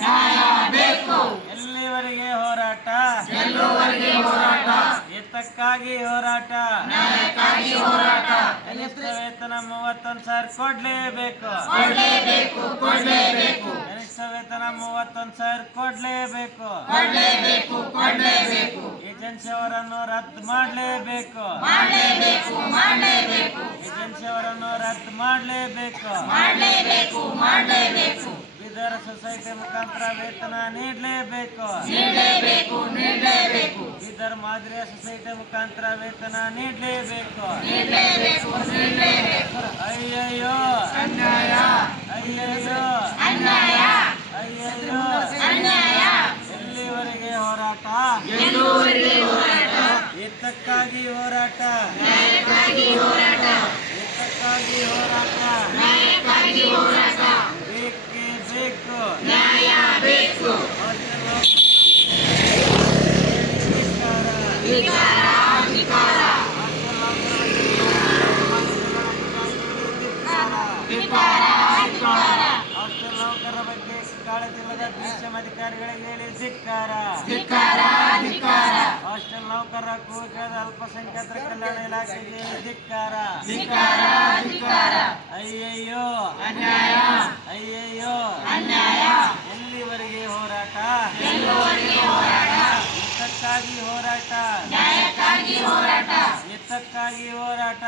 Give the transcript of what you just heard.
ನ್ಯಾಯ ಬೇಕು ಎಲ್ಲಿವರೆಗೆ ಹೋರಾಟ? ಎಲ್ಲುವರೆಗೆ ಹೋರಾಟ? ಎತ್ತಕ್ಕಾಗಿ ಹೋರಾಟ? ನ್ಯಾಯಕ್ಕಾಗಿ ಹೋರಾಟ. ಕನಿಷ್ಠ ವೇತನ ಮೂವತ್ತೊಂದು ಸಾವಿರ ಕೊಡ್ಲೇಬೇಕು. ಕೊಡ್ಲೇಬೇಕು ಕೊಡ್ಲೇಬೇಕು. ಕನಿಷ್ಠ ವೇತನ ಮೂವತ್ತೊಂದು ಸಾವಿರ ಕೊಡ್ಲೇಬೇಕು. ಕೊಡ್ಲೇಬೇಕು ಕೊಡ್ಲೇಬೇಕು. ಏಜೆನ್ಸಿ ಅವರನ್ನು ರದ್ದು ಮಾಡಲೇಬೇಕು. ಮಾಡಲೇಬೇಕು ಮಾಡಲೇಬೇಕು. ಏಜೆನ್ಸಿ ಅವರನ್ನು ರದ್ದು ಮಾಡಲೇಬೇಕು. ಮಾಡಲೇಬೇಕು ಸೊಸೈಟಿ ಮುಖಾಂತರ ವೇತನ ನೀಡಲೇಬೇಕು. ನೀಡಲೇಬೇಕು ನೀಡಲೇಬೇಕು. ಇದರ ಮಾದರಿಯ ಸೊಸೈಟಿ ಮುಖಾಂತರ ವೇತನ ನೀಡಲೇಬೇಕು. ನೀಡಲೇಬೇಕು ನೀಡಲೇಬೇಕು. ಅಯ್ಯಯ್ಯೋ. ಅನ್ಯಾಯ. ಅಯ್ಯಯ್ಯೋ. ಅನ್ಯಾಯ. ಅಯ್ಯಯ್ಯೋ. ಅನ್ಯಾಯ. ಎಲ್ಲಿವರೆಗೆ ಹೋರಾಟ? ಎಲ್ಲುವರೆಗೆ ಹೋರಾಟ? ಹೋರಾಟ. ನ್ಯಾಯಕ್ಕಾಗಿ ಹೋರಾಟ ಎತ್ತಕ್ಕಾಗಿ ಹೋರಾಟ ನ್ಯಾಯಕ್ಕಾಗಿ ಹೋರಾಟ ಬೇಕೇ ಬೇಕು ನ್ಯಾಯ ಬೇಕು ಅಧಿಕಾರ ಅಧಿಕಾರ ಅಧಿಕಾರ ಅಧಿಕಾರ ಹಾಸ್ಟೆಲ್ ನೌಕರರ ಬಗ್ಗೆ ಕಾಳಜಿಲ್ಲದ ಪಿಎಂ ಅಧಿಕಾರಿಗಳಿಗೆ ಹೇಳಿ ಧಿಕ್ಕಾರ ಹಾಸ್ಟೆಲ್ ನೌಕರರ ಕೂಗದ ಅಲ್ಪಸಂಖ್ಯಾತರ ಕಲ್ಯಾಣ ಇಲಾಖೆಗೆ ಧಿಕ್ಕಾರ ಅಧಿಕಾರ ಅಧಿಕಾರ ಅಯ್ಯಯ್ಯೋ ಅನ್ಯಾಯ ಅಯ್ಯಯ್ಯೋ ಅನ್ಯಾಯ ಎಲ್ಲಿವರೆಗೆ ಹೋರಾಟ ಎಲ್ಲುವರೆಗೆ ಹೋರಾಟ ಎತ್ತಕ್ಕಾಗಿ ಹೋರಾಟ ನ್ಯಾಯಕ್ಕಾಗಿ ಹೋರಾಟ ಎತ್ತಕ್ಕಾಗಿ ಹೋರಾಟ ನ್ಯಾಯಕ್ಕಾಗಿ ಹೋರಾಟ